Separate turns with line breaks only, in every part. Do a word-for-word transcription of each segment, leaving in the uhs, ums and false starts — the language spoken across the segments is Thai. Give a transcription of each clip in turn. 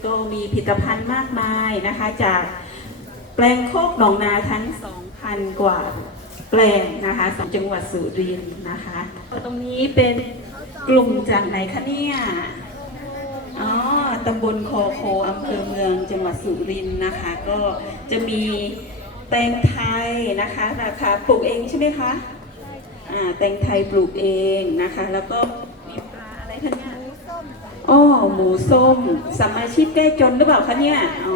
ก็มีผลิตภัณฑ์มากมายนะคะจากแปลงโคกหนองนาทั้ง สองพัน กว่าแปลงนะคะสองจังหวัดสุรินทร์นะคะตรงนี้เป็นกลุ่มจากไหนคะเนี่ยอ๋อตำบลคอโคอำเภอเมืองจังหวัดสุรินทร์นะคะก็จะมีแตงไทยนะคะราคาปลูกเองใช่ไหมคะอ่าแตงไทยปลูกเองนะคะแล้วก็มีปลาอะไรคะเนี่ยอ๋อหมูส้มสมาชิกแก้จนหรือเปล่าคะเนี่ยอ๋อ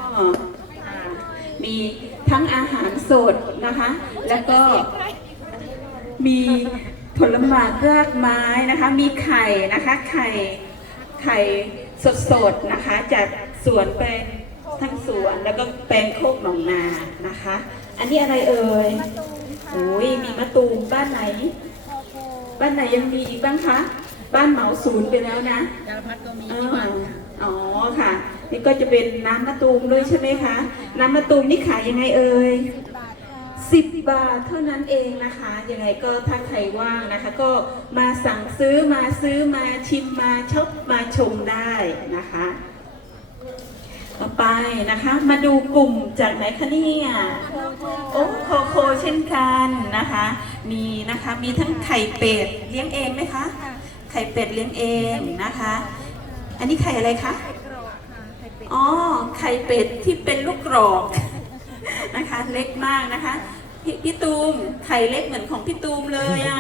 มีทั้งอาหารสดนะคะแล้วก็มีผลไม้รากไม้นะคะมีไข่นะคะไข่ไข่สดๆนะคะจากสวนแปลงทั้งสวนแล้วก็แปลงโคกหนองนานะคะอันนี้อะไรเอ่ยโอ้ยมีมะตูมบ้านไหนบ้านไหนยังมีอีกบ้างคะบ้านเหมาศูนย์ไปแล้วนะ
จารพัดก็มีที่บ้าน
อ๋อค่ะนี่ก็จะเป็นน้ำมะตูมด้วยใช่ไหมคะน้ำมะตูมนี่ขายยังไงเอ่ยสิบบาทเท่านั้นเองนะคะยังไงก็ถ้าใครว่างนะคะก็มาสั่งซื้อมาซื้อมาชิมมาชอบมาชมได้นะคะต่อไปนะคะมาดูกลุ่มจากไหนคะเนี่ยโอ้โคโคเช่นกันนะคะมีนะคะมีทั้งไข่เป็ดเลี้ยงเองไหมคะไข่เป็ดเลี้ยงเองนะคะอันนี้ไข่อะไรคะอ๋อไข่เป็ดที่เป็นลูกกรอกนะคะเล็กมากนะคะพพี่ตูมไข่เล็กเหมือนของพี่ตูมเลยอ่ะ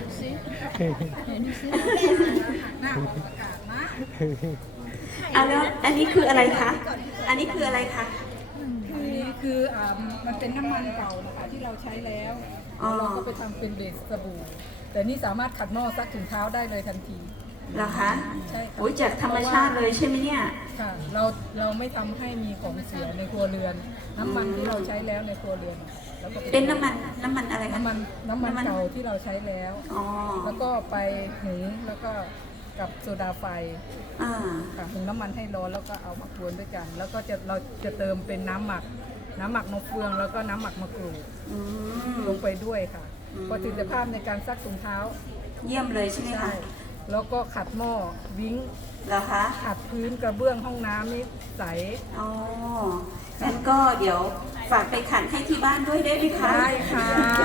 เอาแล้วอันนี้คืออะไรคะอันนี้คืออะไรคะ
คือคืออ่ามันเป็นน้ำมันเก่านะคะที่เราใช้แล้วเราก็ไปทำเป็นเบสสบู่แต่นี่สามารถขัดหม้อซักถุงเท้าได้เลยทันที
เหรอคะใช่โอ้ยจากธรรมชาติเลยใช่ไหมเนี่ย
ค่ะเราเราไม่ทำให้มีของเสียในครัวเรือนน้ำมันที่เราใช้แล้วในครัวเรือนแล้วก็
เป็นน้ำมันน้ำมันอะไรคะ
น้ำมันน้ำมันเก่าที่เราใช้แล้วแล้วก็ไปหุงแล้วก็กับโซดาไฟค่ะหุงน้ำมันให้ร้อนแล้วก็เอามากวนด้วยกันแล้วก็จะเราจะเติมเป็นน้ำหมักน้ำหมักมะเฟืองแล้วก็น้ำหมักมะกรูดลงไปด้วยค่ะประสิทธิภาพในการซักถุงเท้า
เยี่ยมเลยใช่ไหมคะ
แล้วก็ขัดหม้อวิ้ง
เหรอคะ
ขัดพื้นกระเบื้องห้องน้ำนี่ใส
อ๋องั้นก็เดี๋ยวฝากไปขัดให้ที่บ้านด้วยได้ไหมคะ
ได้ค่ะ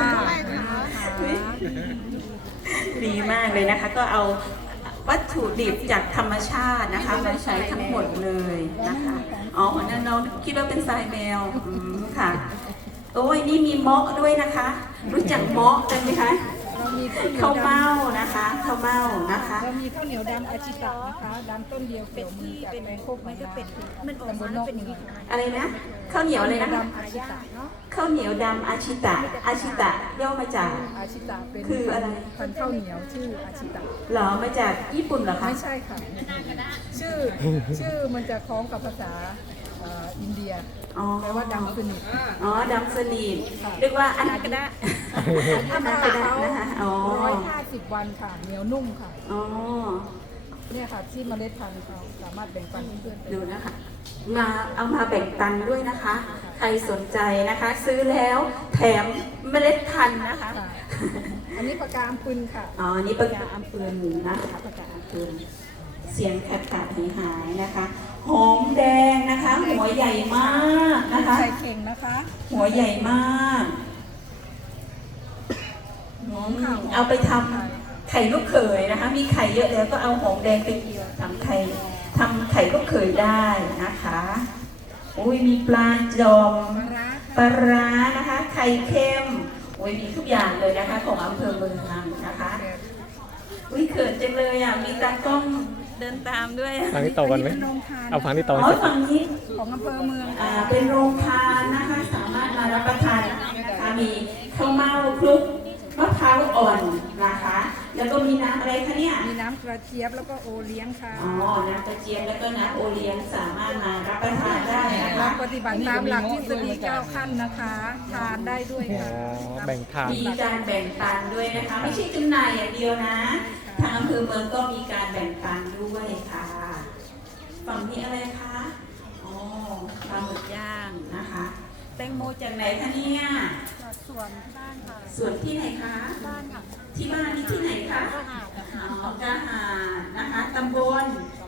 ดีมากเลยนะคะก็เอาวัตถุดิบจากธรรมชาตินะคะมาใช้ทั้งหมดเลยนะคะอ๋อนั่นน้องคิดว่าเป็นทรายแมวค่ะโอ้ยนี่มีเมาะด้วยนะคะรู้จักเมาะกันไหมคะข้าวเม่านะคะข้าวเม่านะคะ
เรามีข้าวเหนียวดำอาชิตะนะคะดำต้นเดียวเกี่ยวมือจากแมงโคกมันจะเป็นมันออกมาแล้วเป็นอย่างนี้
อะไรนะข้าวเหนียวอะไรนะข้าวเหนียวดำอาชิตะอาชิตะย่อมาจาก
อาชิตะเป็น
คืออะไร
พันข้าวเหนียวชื่ออาชิตะ
หรอมาจากญี่ปุ่นเหรอคะ
ไม่ใช่ค่ะชื่อชื่อมันจะคล้องกับภาษาอินเดียแปลว่าดำสนิท
อ๋อดำสนิทเรียกว่าอันกระดา
อันกระดานะคะร้อยห้าสิบวันค่ะเหนียวนุ่มค่ะอ๋อเนี่ยค่ะที่เมล็ดพันธุ์เขาสามารถแบ่งปันเพื่อน
ๆดูนะคะมาเอามาแบ่งปันด้วยนะคะใครสนใจนะคะซื้อแล้วแถมเมล็ดพันธุ์นะคะ
อันนี้ปากกาอัมปืนค่ะ
อ๋ออันนี้ปากกาอัมปืนนะคะปากกาอัมปืนเสียงแคบขาดหายนะคะหอมแดงนะคะหัวใหญ่มากนะคะ
ใส่เข่งนะคะ
หัวใหญ่มากเอาไปทำไข่ลูกเขยนะคะมีไข่เยอะแล้วก็เอาหอมแดงไปทำไข่ทำไข่ลูกเขยได้นะคะอุ้ยมีปลาจอมปลาร้านะคะไข่เค็มอุ้ยมีทุกอย่างเลยนะคะของอำเภอเมืองนะคะอุ้ยเขินจังเลยอ่ะมีตากล้องเดินตามด้วย
ฝั่งนี้ต่อกันไหมเอาฝั่งนี้ต่อ
อ๋อฝั่งนี้
ของอำเภอเมือง
อ่าเป็นโรงทานนะคะสามารถมารับประทานนะคะมีข้าวเม่าคลุกมะพร้าวอ่อนนะคะแล้วก็มีน้ำอะไรคะเนี่ย
มีน้ำกระเจี๊ยบแล้วก็โอเลี้ยงค่ะ
อ๋อน้ำกระเจี๊ยบแล้วก็น้ำโอเลี้ยงสามารถมารับประทานได้นะคะ
ปฏิบัติตามหลักทฤษฎีเก้าขั้นนะคะทานได้ด้วยค่ะ
แบ่งทาน
มีการแบ่งปันด้วยนะคะไม่ใช่จำหน่ายอย่างเดียวนะทางอำเภอเมืองก็มีการแบ่งปันด้วยค่ะฝั่งนี้อะไรคะอ๋อปลาหมึกย่างนะคะแตงโมจากไหนคะเนี่ย
จากสวนบ้านค่ะ
สวนที่ไหนคะ
บ้านค่ะ
ที่บ้านนี่ที่ไหนคะอ๋อกาหานะคะตำบล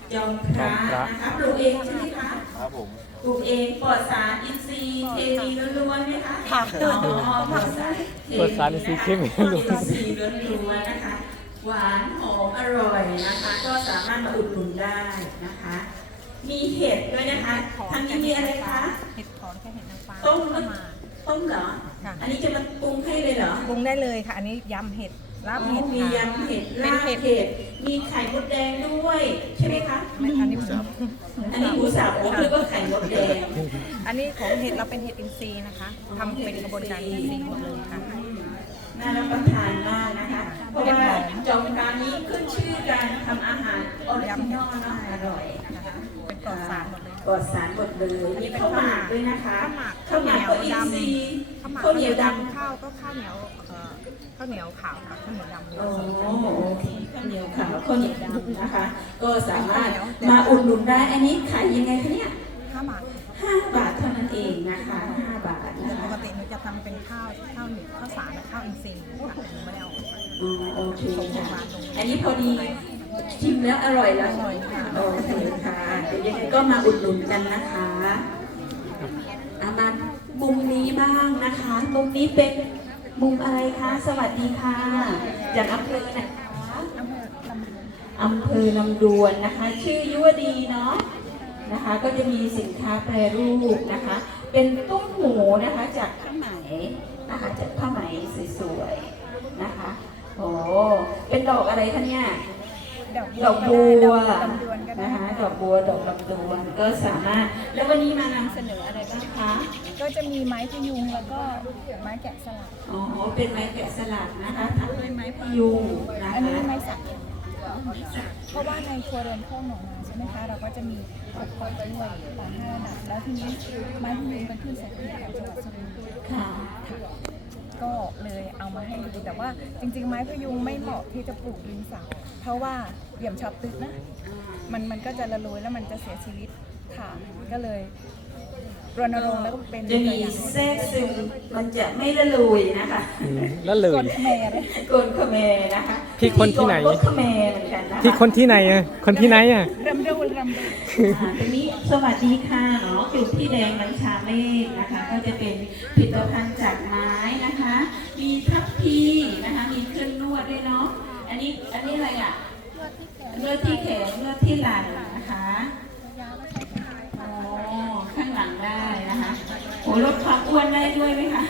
จอมพระนะคะปลูกเองใช่ไหมคะ
ครับผม
ปลูกเองปลอดสารอินทรีย์เคมีล้วนๆไหมคะค่ะอ๋อปลอดสาร
เปิดสารซีเคมี
อิ
ล้วน
นทรีย์ล้วนๆนะคะ หวานหอมอร่อยนะคะ ก็สามารถมาอุดหนุนได้นะคะ มีเห็ดด้วยนะคะทางนี้มีอะไรคะ
เห็ดถอนกับเห็ดนางฟ้า
ต้ม
เข้ามา
ต้มเหรอ
ค่ะ
อันนี้จะมาปรุงให้เลยเหรอ
ปรุงได้เลยค่ะ อันนี้ยำเห็ดลาบ
อ๋อ
เห็ด
มี
ค่ะ
ยำเห็ด
เป็น
ลาบ
เห็ด
เห็ด มีไข่มดแดงด้วยใช่ไหมคะ
ไม่อันนี้
อันนี้หมูสับผมคือก็ไข่มดแดง
อันนี้ของเห็ดเราเป็นเห็ดอินทรีย์นะคะทำเป็นกระบวนการอินทรีย์หมดเลยค่ะ
น่ารับประทานมากนะคะ เพราะว่าจอมร้านนี้ขึ้นชื่อการทำอาหารออริจินอลเนาะอร่อย
นะคะเป็นปลอดสารหมดเลย
ปลอดสารหมดเลยมีข้าวหมากด้วยนะคะ
ข้าวหมาก
ข้าวหมากก็อินทรีย์
ข้าวหมาก
ข้าวเหนียวด
ข้าวก็ข้าวเหนียวเอ่อข้าวเหนียวขาวกับข้าวเหนียวดำ
ำโอ้โอเคข้าวเหนียวขาวข้าวเหนียวดำนะคะ ก็สามารถมาอุดหนุนได้ อันนี้ขายยังไงคะเนี่ย
ข้าวหมาก
ห้าบาทเท่านั้นเองนะคะห้าบาทนะ
ป
คะ
กติหนูจะทำเป็นข้าวข้าวเหนียวข้าวสารและข้าวอินทรีย์ค่ะหนูไม่ได้เอา
อ๋อโอเคค่ะอันนี้พอดีชิมแล้วอร่อยแล้ว
อร่อยค่ะ
โอเคค่ะเดี๋ยวยังไงก็มาอุดหนุนกันนะคะเอามามุมนี้บ้างนะคะ มุมนี้เป็นมุมอะไรคะ สวัสดีค่ะ จากอำเภอไหนคะอำเภอลำดวนนะคะ ชื่อยุวดีเนาะนะคะ ก็จะมีสินค้าแปรรูปนะคะ เป็นตุ้มหูนะคะจากผ้าไหมนะคะจากผ้าไหมสวยๆนะคะโอ้เป็นดอกอะไรคะเนี่ย ดอกบัว
ลำดวนก็ได้
นะคะดอกบัวดอกลำดวนก็สามารถแล้ววันนี้มานำเสนออะไรบ้างคะ
ก็จะมีไม้พยุงแล้วก็ไม้แกะสลัก
อ๋อเป็นไม้แกะสลักนะคะทั้งไม้พยุงนะ
อันนี้
คะ
ไม้สักเพราะว่าในครัวเรือนพ่อหนองนาใช่ไหมคะ เราก็จะมีอุปกรณ์ด้วยหลายห้าระดับแล้วทีนี้ไม้พยุงเป็นพืชเศรษฐกิจของจังหวัดสุรินทร์
ค่ะ
ก็เลยเอามาให้ดูแต่ว่าจริงๆ ไม้พยุงไม่เหมาะที่จะปลูกริมสระเพราะว่าเหยี่ยมชอบตึกนะ มันมันก็จะละลวยแล้วมันจะเสียชีวิตค่ะ ก็เลยรณรงค์แล้วก็เป็น
จะมีแทรกซึมมันจะไม่ละลุยนะคะ
อืมแล้วเลย
กดแม่เลย
โกนขแมนะคะ
พี่คนที่ไหน
โกนขแมเหมือนกันนะคะ
ที่คนที่ไหนอ่ะ คนที่ไหนอ่ะ
รำดูรำดู
อ่าตรงนี้สวัสดีค่ะเนาะอยู่ที่แดงบัญชาเมฆนะคะ ก็จะเป็นผลิตภัณฑ์จากไม้นะคะ มีทัพพีนะคะ มีเครื่องนวดด้วยเนาะ อันนี้อันนี้อะไรอ่ะเลือดที่แขนเลือดที่หลังนะคะอ๋อข้างหลังได้นะคะโอ้ลดความอ้วนได้ด้วยไหมคะ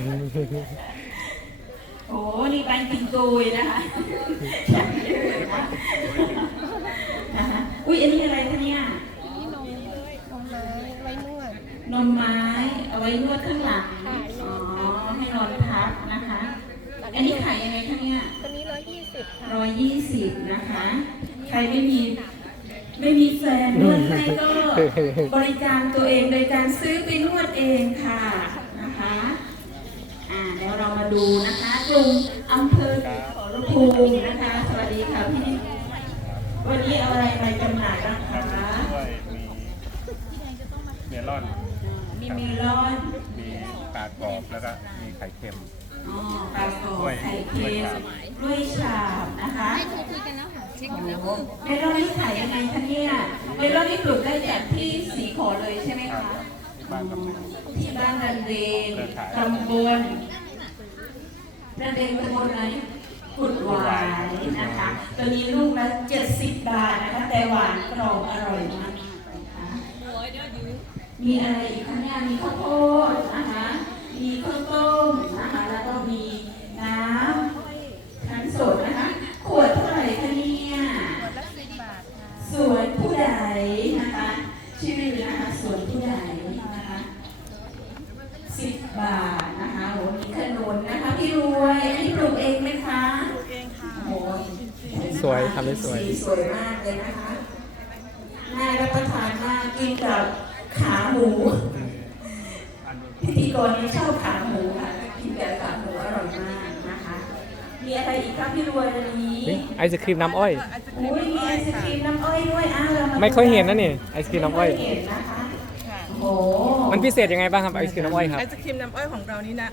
โอ้นี่ปันกินโกยนะคะใช่เลยนะนะคะอุ้ยอันนี้อะไรคะเนี่ย
นี่นมนมไม้ไว้นวด
นมไม้เอาไว้นวดข้างหลัง อ๋อ ให้นอนพักนะคะ อันนี้ขายยังไงคะเนี่ย
ตัวนี้ร้อยยี่สิบค่ะ
ร้อยยี่สิบนะคะ ใครไม่มีไม่มีแฟนนวดให้ก็บริการตัวเองโดยการซื้อไปนวดเองค่ะนะคะ อ่าเดี๋ยวเรามาดูนะคะกลุ่มอำเภอขอรภูมินะคะ สวัสดีค่ะพี่ วันนี้เอาอะไรไปจำหน่ายบ้างคะ
ด้วยมีเมลอน
มีเมลอน
มีปลากรอบแล้วก็มีไข่เค็ม
อ๋อปลากรอบไข่เค็มด้วยฉาบนะคะเมลอนนี่ขายยังไงคะเนี่ยเมลอนนี่ปลูกได้จากที่สีขอเลยใช่ไหม
ครั
คะ
บที่บ้านกำเนิด
ที่บ้านดันเดงตำบลดันเดงตำบลอะไรกุดหวายนะคะตัวนี้ลูกละเจ็ดสิบบาทนะคะแต่หวานกรอบอร่อยมากนะคะมีอะไรอีกคะเนี่ยมีข้าวโพดนะคะมีข้าวต้มนะคะแล้วก็มีน้ำน้ำสดนะคะขวดเท่าไหร่คะเนี่ยสวนผู้ใดนะคะชื่อนะคะสวนผู้ใดนะคะสิบบาทนะคะโอ้มีขนุนนะคะพี่รวยอันนี้ปลูกเองไหมคะปลูกเองค่ะโอ้ย
สวยทำได้สวย
สีสวยมากเลยนะคะน่ารับประทานมากกินกับขาหมูพิธีกรนี่ชอบขาหมูค่ะกินกับขาหมูอร่อยมากนะคะ มีอะไรอีกครับพี่รวยวันนี้
นี่ไอศครีมน้ำอ้อย
อุ้ยมีไอศครีมน้ำอ้อยด้วยอ้าวเราา
ไม่ค่อยเห็นนะนี่ไอศครีมน้ำอ้อย
ไม่ค่เห็นนะคะโอ้โห
มันพิเศษยังไงบ้างครับไอศครีมน้ำอ้อยครับ
ไอศครีมน้ำอ้อยของเรานี่นะ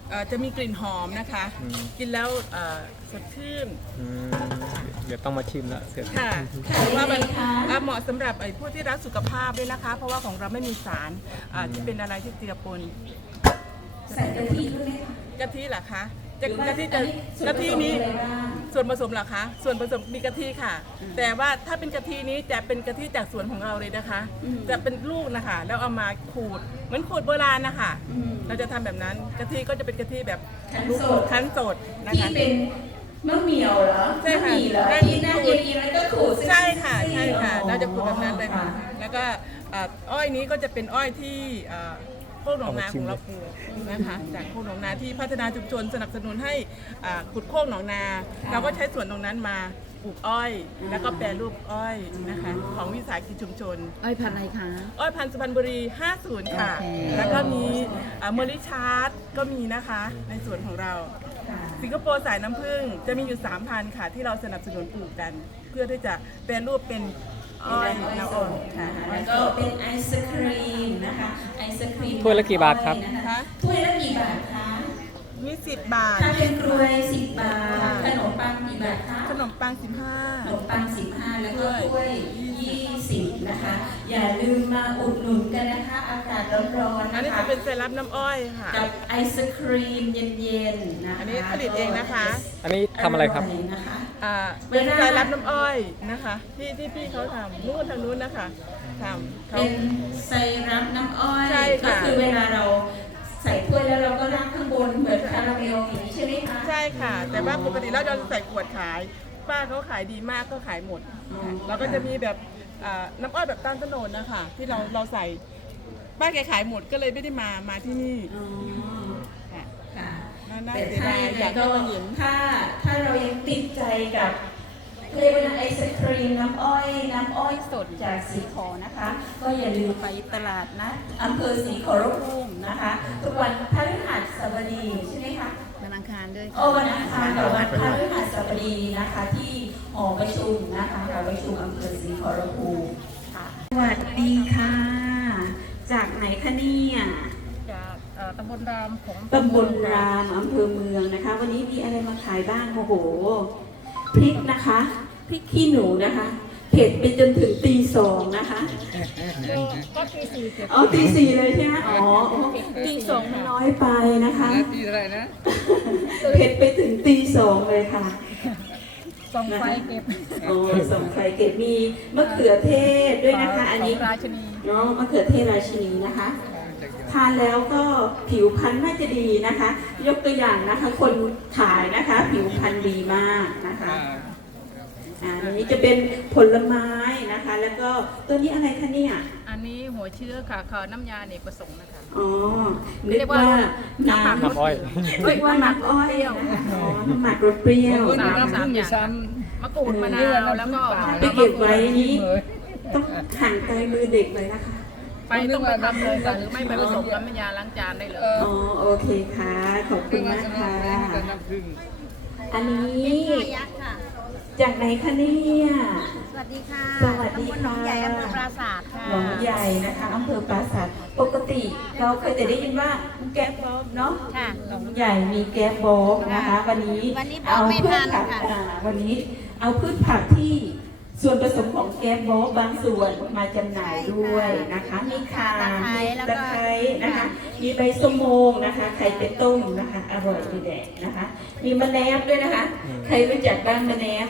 เอ่อจะมีกลิ่นหอมนะคะ
อืม
กินแล้วเอ่อสดชื่น
อืมเดี๋ยวต้องมาชิมละเสร็จ
ค่ะเพราะว่ามันอ่ะเหมาะสำหรับไอ้ผู้ที่รักสุขภาพด้วยนะคะ เพราะว่าของเราไม่มีสารอ่าที่เป็นอะไรที่เจือปน
ใส่กะทิด้วยไหมคะ
กะทิเหรอคะจะ
หรือว่าก
ะทิจะ
อันนี้ส่วน
กะทินี้
ผสมอะไรบ้าง
ส่วนผสมเหรอคะส่วนผสมมีกะทิค่ะ แต่ว่าถ้าเป็นกะทินี้จะเป็นกะทิจากสวนของเราเลยนะคะ
อืม
จะเป็นลูกนะคะแล้วเอามาขูดเหมือนขูดโบราณนะคะ
อืม
เราจะทำแบบนั้นกะทิก็จะเป็นกะทิแบบ
คั้น
ลูก
สด
คั้นสดนะ
ที่
คะ
เป็นมะเหมี่ยวเหรอ
ใช่ค่ะ
มะหมี่เหรอ
ใช่
ที่นั่งเรียงๆแล้วก็ขูด
ใช่ค่ะใช่ค่ะ
อ๋อ
เราจะขูดแบบนั้นเลยค่ะ แล้วก็อ่าอ้อยนี้ก็จะเป็นอ้อยที่อ่าโคกหนองนาของเราปลูกนะคะจากโคกหนองนาที่พัฒนาชุมชนสนับสนุนให้อ่าขุดโคกหนองนา เราก็ใช้ส่วนตรงนั้นมาปลูกอ้อย แล้วก็แปรรูปอ้อยนะคะของวิสาหกิจชุมชน
อ้อยพันธุ์อะไรคะ
อ้อยพันธุ์สุพรรณบุรี ห้าสิบ ค่ะ
โอเค
แล้วก็มีอ่าเมอริชาร์ดก็มีนะคะในส่วนของเรา สิงคโปร์สายน้ำผึ้งจะมีอยู่ สามพันธุ์ค่ะ ที่เราสนับสนุนปลูกกัน เพื่อที่จะแปรรูปเป็นอ้อยน้ำอ่อน
ค่ะแล้วก็เป็นไอศครีมนะคะไอศครีม
ถ้วยละกี่บาทครับ
นะคะถ้วยละกี่บาทคะ
มีสิบบาท
ถ้าเป็นกล้วยสิบบาท
ค่ะ
ขนมปังกี่บาทคะ
ขนมปังสิบห้า
ขนมปังสิบห้าแล้วก็ถ้วยยี่สิบนะคะ อย่าลืมมาอุดหนุนกันนะคะ อากาศร้อนๆ
อัน
นะ
นี้
คะ
จะเป็นเซรั่มน้ำอ้อยค่ะ
กับไอศครีมเย็นๆนะคะ
อันนี้ผลิตเองนะคะ
อันนี้ทำอะไรครับ
ยนะคะ
อ่าเป็นเซรั่มน้ำอ้อยนะคะ ที่ที่พี่เขาทำนู่นทางนู้นนะคะทำเขา
เป็นไซรัปน้ำอ้อย
ใช่
ก็
ค่ะ
คือเวลาเราใส่ถ้วยแล้วเราก็ราดข้างบนเหมือนคาราเมลอย่างนี้ใช่ไหมคะ
ใช่ค่ะ แต่ว่าปกติเราจะใส่ขวดขาย ป้าเขาขายดีมากก็ขายหมด เราก็จะมีแบบอ่าน้ำอ้อยแบบตามถนนนะคะที่เราเราใส่ป้าแกขายหมดก็เลยไม่ได้มามาที่นี่
อ๋อ
ค่ะ
ค่ะ
น่าน่า
แต่
เสีย
ถ้า
ดาย
ยังไง
อยากให้
ก็
มาเห็น
ถ้าถ้าเรายังติดใจกับเรียกว่าไอศครีมน้ำอ้อยน้ำอ้อยสดจากสีขอนะคะ ก็อย่าลืมไปตลาดนะอำเภอศรีขอรภูมินะคะ ทุกวันพฤหัสบดีใช่ไหมคะ
วันอังคารด้วย
โอ้วันอังคารกับวันพฤหัสบดีนะคะ ที่หอประชุมนะคะหอประชุมอำเภอศรีขอรภูมิค่ะสวัสดีค่ะ จากไหนคะเนี่ย
จากเอ่อตำบลรามของ
ตำบลรามอำเภอเมืองนะคะ วันนี้มีอะไรมาขายบ้างโอ้โหพริกนะคะพริกขี้หนูนะคะเผ็ดไปจนถึงตีสองนะคะ
ก็ตีสี่เจ็ด
อ๋อตีสี่เลยใช่ไหมอ๋อตีสองน้อยไปนะคะ
ตีอะไรนะ
เผ็ดไปถึงตีสองเลยค่ะ
ส่องไฟเก็บ
โอ้ส่งไข่เก็บมีมะเขือเทศด้วยนะคะ อันนี้
ราชนี
เนาะมะเขือเทศราชินีนะคะ ทานแล้วก็ผิวพรรณน่าจะดีนะคะ ยกตัวอย่างนะคะ คนขายนะคะ ผิวพรรณดีมากนะคะอ่าอันนี้จะเป็นผลไม้นะคะ แล้วก็ตัวนี้อะไรคะเนี่ย
อันนี้หัวเชื้อค่ะขอน้ำยาเนกประสงค์นะคะ
อ๋อนึกว่าน้ำ
น้ำอ้อย
นึกว่าน้ำอ้อยนะคะอ๋อน้ำหมักรสเปรี้ยว
สามสามอย่างมะกรูดมะนาวแล้วก็
ไปเก็บไว้นี้ต้องห่างไกลมือเด็กเลยนะคะ
ไปต้องไปทำเลยค่ะหรือไม่ไปผสมกับน้ำยาล้างจานได้เลย
อ๋อโอเคค่ะ ขอบคุณมากค่ะ อันนี้
ยักษ์ค่ะ
จากไหนคะเนี่ย
สวัสดีค่ะ
สวัสดีค่ะ
ตำบลหนองใหญ่อำเภอปราสาทค่ะ
หนองใหญ่นะคะอำเภอปราสาทปกติเราเคยแต่ได้ยินว่าแก๊สบอมเนาะ
ค่ะ
หนองใหญ่มีแก๊สบอมนะคะ วันนี้
วันนี้
เอา
ไม่
พื
ทั
ช
น
ผัก
ค่ะ
อ่าวันนี้เอาพืชผักที่ส่วนผสมของแก๊สบอมบางส่วนมาจำหน่ายด้วยนะคะมีข่า
ตะไคร้แล้วก็
ตะไคร้นะคะ มีใบสมโมงนะคะไข่เป็ดต้มนะคะ อร่อยดีแดกนะคะ มีมะแนบด้วยนะคะ ใครรู้จักบ้างมะแนบ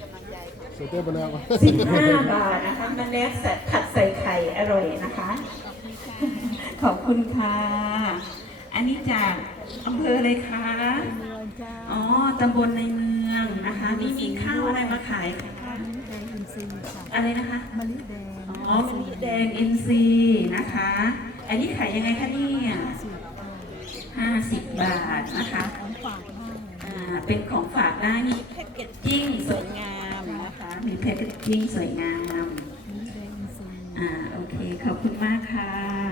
สิบห้าบาทนะคะมะแนบใส่ผัดใส่ไข่อร่อยนะคะ ขอบคุณค่ะ อันนี้จากอำเภออะไรคะอ๋อตำบลในเมืองนะคะ นี่มีข้าวอะไรมาขายคะอะไรนะคะมะลิแดงอ๋อมะลิแดงอินทรีย์นะคะ อันนี้ขายยังไงคะเนี่ยห้าสิบบาทนะคะอ่าเป็นของฝากได้มีแพ็กเกจจิ้งสวยงามนะคะ มีแพ็กเกจจิ้งสวยงามอ่าโอเคขอบคุณมากค่ะ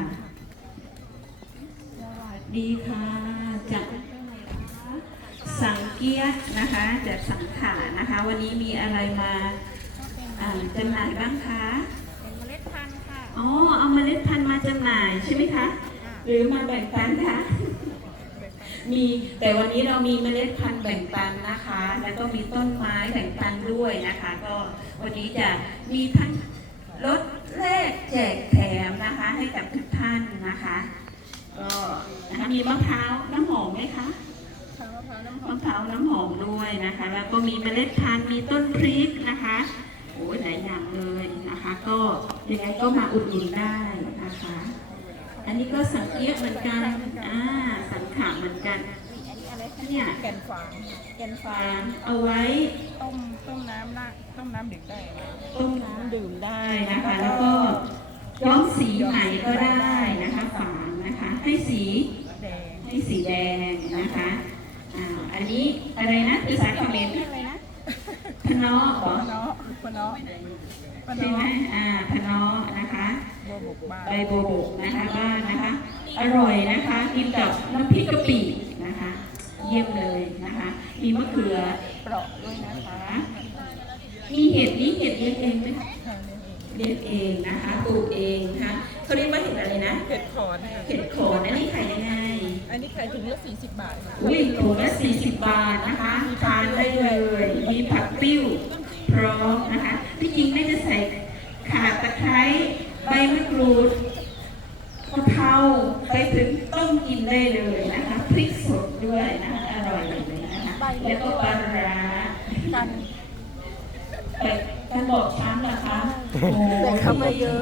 สวัสดีค่ะจากสังเกียรตินะคะจากสังขารนะคะ วันนี้มีอะไรมาอ่าจำหน่ายบ้างคะ
เป็นเมล็ดพันธุ์ค่ะ
อ๋อเอาเมล็ดพันธุ์มาจำหน่ายใช่ไหมคะหรือมาแบ่งปันคะมีแต่วันนี้เรามีเมล็ดพันธุ์แบ่งปันนะคะ แล้วก็มีต้นไม้แบ่งปันด้วยนะคะ ก็วันนี้จะมีทั้งรถแลกแจกแถมนะคะให้กับทุกท่านนะคะก็นะคะมีมะพร้าวน้ำหอมไหมคะ
มะพร้าวน้ำหอ
มะ
ม
พร้าวน้ำหอมด้วยนะคะ แล้วก็มีเมล็ดพันธุ์มีต้นพริกนะคะโอ้ยหลายอย่างเลยนะคะ ก็ยังไงก็มาอุดหนุนได้นะคะ อันนี้ก็สังเกตเหมือนกันอ่าสังขารเหมือนกันเนี่ย
แก่นฝาง
แกนฟางเอาไว้
ต้มต้มน้ำละต้มน้ำดื่มได้
ต้มน้ำดื่มได้นะคะ แล้วก็ย้อมสีใหม่ก็ได้นะคะฝางนะคะ ให้สี
แดง
ให้สีแดงนะคะอ่าอันนี้อะไรนะภาษาเขมรอะไรนะพะเนาะเหรอ
ปะเนาะปะเนาะปะ
ใช่ไหม
เนาะ
อ่าพะเนาะนะคะ
บัวบกบ้าน
ใบโบวบกนะคะบ้านนะคะ อร่อยนะคะกินกับน้ำพริกกะปินะคะ เยี่ยมเลยนะคะ มีมะเขือ
เปราะด้วยนะคะ
มีเห็ดนี่เห็ดเลี้ยงเองไหมคะ
ทางนี้เอง
เลี้ยงเองนะคะปลูกเองนะคะเขาเรียกว่าเห็ดอะไรนะ
เผ็ดขอนค่ะ
เห็ดโขนอันนี้ขายยังไง
อันนี้ขายถุงละสี่สิบบาทค่ะ
อุ้ยถุงละสี่สิบบาทนะคะทานได้เลย มีผักติ้วพร้อมนะคะที่จริงไม่จะใส่ข่าตะไคร้ใบมะกรูดกะเพราไปถึงต้มกินได้เลยนะคะพริกสดด้วยนะคะอร่อยเลยนะคะแล้วก็ปลาร้า
กัน
แต่การบอกช้ำนะคะโอ้
แต่เขาไม่เยอะ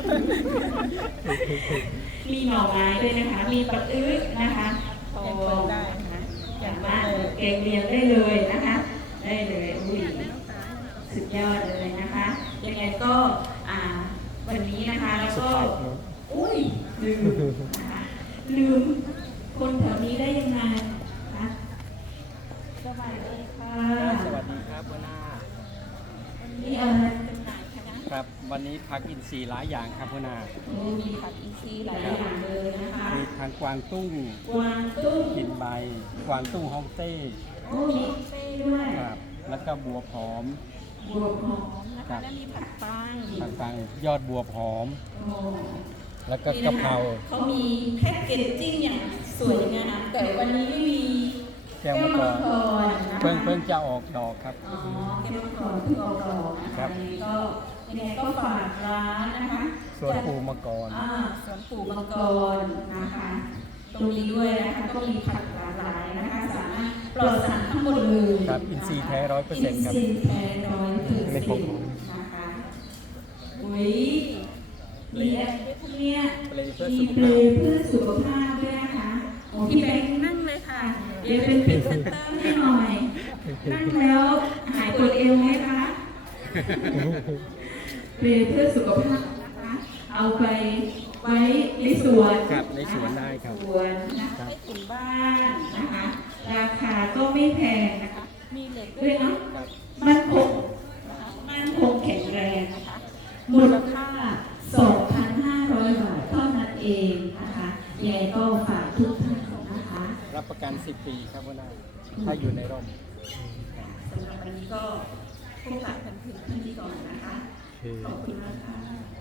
มีหน่อไม้ด้วยนะคะ มีปลาอื้อนะคะโอ้ได้นะคะอย่างว่าเกงเรียงได้เลยนะคะ ได้เลยอุ้ยสุดยอดเลยนะคะ ยังไงก็อ่าวันนี้นะคะแล้วก็อุ้ยลืมนะคะลืมคนแถวนี้ได้ยังไงนะคะสวัสดีค่ะ
สวัสดีครับหัวหน้า
นี่อะไรจำหน่ายคะ
ครับ วันนี้พักอินทรีย์หลายอย่างครับหัวหน้า
โอ้มีผักอีซีหลายอย่างเลยนะคะ
มีทางกวางตุ้ง
กวางตุ้ง
กินใบ กวางตุ้งฮ่องเต้
โอ้มีเส้ด้วย
ครับ แล้วก็บัวผอม
บวบหอมนะคะ และมีผักปัง
ต่างๆยอดบัวผอม
โอ้
แล้วก็
นี่
กะ
นค
เพรา
เขามีแพ็กเกจจิ้งอย่างสวยงามแต่วันนี้ไม่มี
แก้วมังกร
รนะคะ
เพิ่งเพิ่งจะออกดอกครับ
อ๋อแก้วมังกรเพิ่งออกดอกนะ
ครั
คะ
บ
ยังไงก็ยังไงก็ฝากร้านนะคะ
สวนปูมังกร
อ่าสวนปู่มังกรนะคะ ตรงนี้ด้วยนะคะก็มีผักหลากหลายนะคะ สามารถปลอดสารทั้งหมดเลย
ครับอินทรีย์แท้ร้อยเปอร์เซ็นต์ครับ
อินทรีย์แท้ร้อยเปอร์เซ็นต์
ไม่ครบ
นะคะอุ้ยมีอะไรด้วยคะเนี่ย
เปลเพื่อ
มี
สุข
เปล
ภาพ
เพื่อสุขภาพด้วยนะคะโอ้พี่แบงค์นั่งเลยค่ะ เดี๋ยวเป็นพรีเซนเตอร์ให้หน่อย นั่งแล้วหายปวดเอวไหมคะ เปลเพื่อสุขภาพนะคะ เอาไปไว้ในสวน
ครับในสวนได้ครับ
สวนนะคะให้ถึงบ้านนะคะ ราคาก็ไม่แพงนะคะ มีเหล็กด้วยเนาะ
ครับ
มันคงนะคะมันคงแข็งแรงนะคะ มูลค่า สองพันห้าร้อย บาทเท่านั้นเองนะคะยังไงก็ฝากทุกท่านนะคะ
รับประกันสิบปีครับหัวหน้า ถ้าอยู่ในร่ม
สำหรับวันนี้ก็พบกับท่านพิธีก่อนนะคะ ขอบคุณมากค่ะ